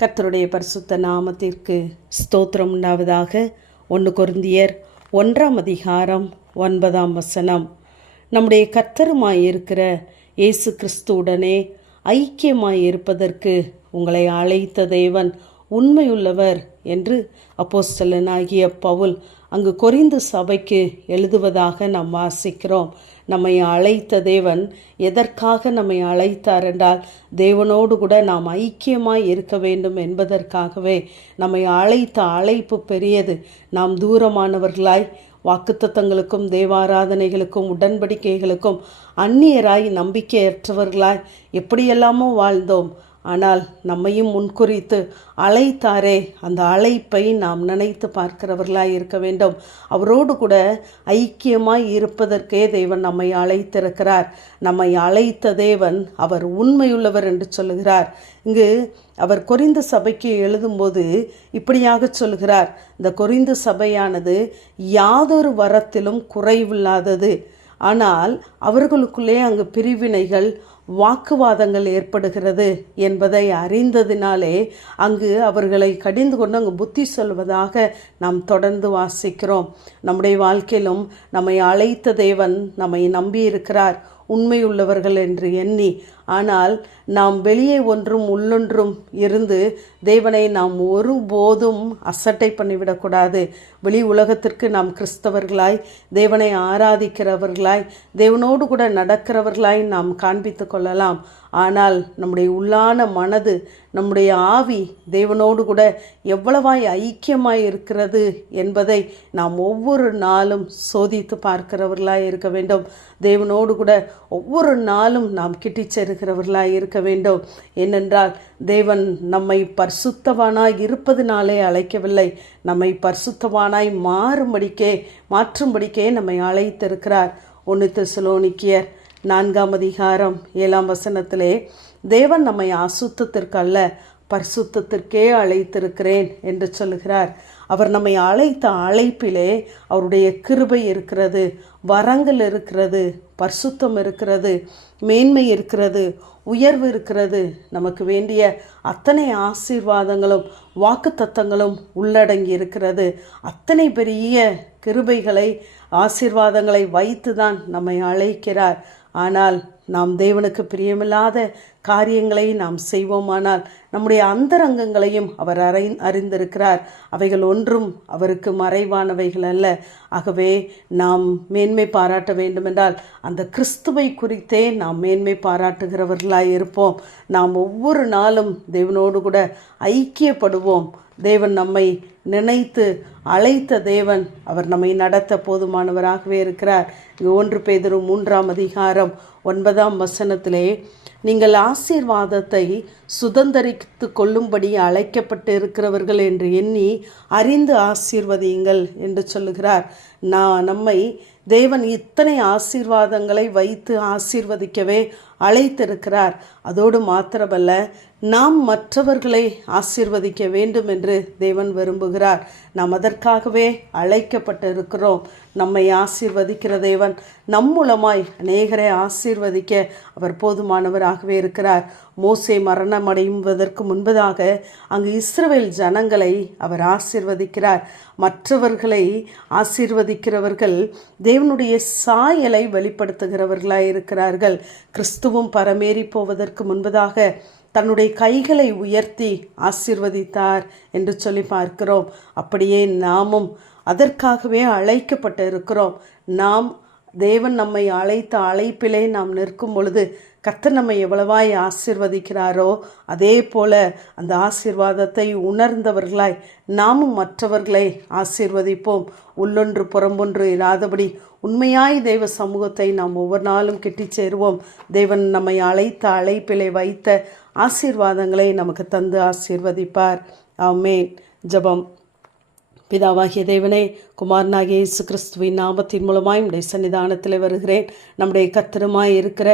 கர்த்தருடைய பரிசுத்த நாமத்திற்கு ஸ்தோத்திரம் உண்டாவதாக. 1 கொரிந்தியர் 1:9 நம்முடைய கர்த்தருமாய் இருக்கிற இயேசு கிறிஸ்துவுடனே ஐக்கியமாய் இருப்பதற்கு உங்களை அழைத்த தேவன் உண்மையுள்ளவர் என்று அப்போஸ்தலனாகிய பவுல் அங்கு கொரிந்து சபைக்கு எழுதுவதாக நாம் வாசிக்கிறோம். நம்மை அழைத்த தேவன் எதற்காக நம்மை அழைத்தார் என்றால், தேவனோடு கூட நாம் ஐக்கியமாய் இருக்க வேண்டும் என்பதற்காகவே. நம்மை அழைத்த அழைப்பு பெரியது. நாம் தூரமானவர்களாய் வாக்குத்தத்தங்களுக்கும் தேவாராதனைகளுக்கும் உடன்படிக்கைகளுக்கும் அந்நியராய் நம்பிக்கையற்றவர்களாய் எப்படியெல்லாமோ வாழ்ந்தோம். ஆனால் நம்மையும் முன்குறித்து அழைத்தாரே, அந்த அழைப்பை நாம் நினைத்து பார்க்கிறவர்களாய் இருக்க வேண்டும். அவரோடு கூட ஐக்கியமாய் இருப்பதற்கே தேவன் நம்மை அழைத்திருக்கிறார். நம்மை அழைத்த தேவன் அவர் உண்மையுள்ளவர் என்று சொல்லுகிறார். இங்கு அவர் கொரிந்து சபைக்கு எழுதும்போது இப்படியாக சொல்கிறார், இந்த கொரிந்து சபையானது யாதொரு வரத்திலும் குறைவில்லாதது. ஆனால் அவர்களுக்குள்ளே அங்கு பிரிவினைகள் வாக்குவாதங்கள் ஏற்படுகிறது என்பதை அறிந்ததினாலே அங்கு அவர்களை கடிந்து கொண்டு அங்கு புத்தி சொல்வதாக நாம் தொடர்ந்து வாசிக்கிறோம். நம்முடைய வாழ்க்கையிலும் நம்மை அழைத்த தேவன் நம்மை நம்பியிருக்கிறார், உண்மையுள்ளவர்கள் என்று எண்ணி. ஆனால் நாம் வெளியே ஒன்றும் உள்ளொன்றும் இருந்து தேவனை நாம் ஒருபோதும் அசட்டை பண்ணிவிடக்கூடாது. வெளி உலகத்திற்கு நாம் கிறிஸ்தவர்களாய், தேவனை ஆராதிக்கிறவர்களாய், தேவனோடு கூட நடக்கிறவர்களாய் நாம் காண்பித்து கொள்ளலாம். ஆனால் நம்முடைய உள்ளான மனது, நம்முடைய ஆவி தேவனோடு கூட எவ்வளவாய் ஐக்கியமாய் இருக்கிறது என்பதை நாம் ஒவ்வொரு நாளும் சோதித்து பார்க்கிறவர்களாய் இருக்க வேண்டும். தேவனோடு கூட ஒவ்வொரு நாளும் நாம் கிட்டி சேர்கிறவர்களாய் இருக்க வேண்டும். ஏனென்றால் தேவன் நம்மை பரிசுத்தவானாய் இருப்பதினாலே அழைக்கவில்லை, நம்மை பரிசுத்தவானாய் மாற்றும்படிக்கே நம்மை அழைத்திருக்கிறார். 1 தெசலோனிக்கேயர் 4:7 தேவன் நம்மை அசுத்தத்திற்கு அல்ல பரிசுத்தத்திற்கே அழைத்திருக்கிறேன் என்று சொல்லுகிறார். அவர் நம்மை அழைத்த அழைப்பிலே அவருடைய கிருபை இருக்கிறது, வரங்கள் இருக்கிறது, பரிசுத்தம் இருக்கிறது, மேன்மை இருக்கிறது, உயர்வு இருக்கிறது. நமக்கு வேண்டிய அத்தனை ஆசீர்வாதங்களும் வாக்குத்தத்தங்களும் உள்ளடங்கி இருக்கிறது. அத்தனை பெரிய கிருபைகளை ஆசீர்வாதங்களை வைத்துதான் நம்மை அழைக்கிறார். ஆனால் நாம் தேவனுக்கு பிரியமில்லாத காரியங்களை நாம் செய்வோமானால் நம்முடைய அந்தரங்கங்களையும் அவர் அறிந்திருக்கிறார். அவைகள் ஒன்றும் அவருக்கு மறைவானவைகள் அல்ல. ஆகவே நாம் மேன்மை பாராட்ட வேண்டுமென்றால் அந்த கிறிஸ்துவை குறித்தே நாம் மேன்மை பாராட்டுகிறவர்களாய் இருப்போம். நாம் ஒவ்வொரு நாளும் தேவனோடு கூட ஐக்கியப்படுவோம். தேவன் நம்மை நினைத்து அழைத்த தேவன், அவர் நம்மை நடத்த போதுமானவராகவே இருக்கிறார். 1 பேதுரு 3:9 நீங்கள் ஆசீர்வாதத்தை சுதந்தரித்து கொள்ளும்படி அழைக்கப்பட்டு இருக்கிறவர்கள் என்று எண்ணி அறிந்து ஆசீர்வதியுங்கள் என்று சொல்லுகிறார். நம்மை தேவன் இத்தனை ஆசீர்வாதங்களை வைத்து ஆசீர்வதிக்கவே அழைத்திருக்கிறார். அதோடு மாத்திரமல்ல, நாம் மற்றவர்களை ஆசீர்வதிக்க வேண்டும் என்று தேவன் விரும்புகிறார். நாம் அதற்காகவே அழைக்கப்பட்டிருக்கிறோம். நம்மை ஆசீர்வதிக்கிற தேவன் நம் மூலமாய் அநேகரை ஆசீர்வதிக்க அவர் போதுமானவராகவே இருக்கிறார். மோசே மரணமடைவதற்கு முன்பதாக அங்கு இஸ்ரவேல் ஜனங்களை அவர் ஆசீர்வதிக்கிறார். மற்றவர்களை ஆசீர்வதிக்கிறவர்கள் தேவனுடைய சாயலை வெளிப்படுத்துகிறவர்களாய் இருக்கிறார்கள். கிறிஸ்துவும் பரமேறி போவதற்கு முன்பதாக தன்னுடைய கைகளை உயர்த்தி ஆசீர்வதித்தார் என்று சொல்லி பார்க்கிறோம். அப்படியே நாமும் அதற்காகவே அழைக்கப்பட்டு இருக்கிறோம். தேவன் நம்மை அழைத்த அழைப்பிலே நாம் நிற்கும் பொழுது கர்த்தர் நம்மை எவ்வளவாய் ஆசீர்வதிக்கிறாரோ அதே போல அந்த ஆசீர்வாதத்தை உணர்ந்தவர்களாய் நாமும் மற்றவர்களை ஆசீர்வதிப்போம். உள்ளொன்று புறம்பொன்று இராதபடி உண்மையாய் தெய்வ சமூகத்தை நாம் ஒவ்வொரு நாளும் கிட்டி சேருவோம். தேவன் நம்மை அழைத்த அழைப்பிலே வைத்த ஆசீர்வாதங்களை நமக்கு தந்து ஆசீர்வதிப்பார். ஆமென். ஜெபம். பிதாவாகிய தேவனே, குமாரனாகிய இயேசு கிறிஸ்துவின் நாமத்தின் மூலமாய் நம்முடைய சன்னிதானத்தில் வருகிறேன். நம்முடைய கர்த்தருமாய் இருக்கிற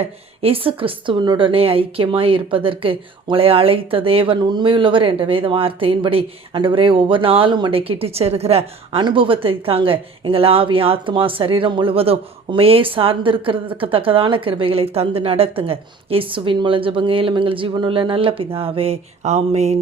இயேசு கிறிஸ்துவனுடனே ஐக்கியமாய் இருப்பதற்கு உங்களை அழைத்த தேவன் உண்மையுள்ளவர் என்ற வேத வார்த்தையின்படி ஆண்டவரே ஒவ்வொரு நாளும் உம்மை கிட்டி சேருகிற அனுபவத்தை தாங்க. எங்கள் ஆவி, ஆத்மா, சரீரம் முழுவதும் உண்மையே சார்ந்திருக்கிறதுக்கு தக்கதான கிருபைகளை தந்து நடத்துங்க. இயேசுவின் மூலம் ஜெபங்கேலும் எங்கள் ஜீவனுள்ள நல்ல பிதாவே. ஆமென்.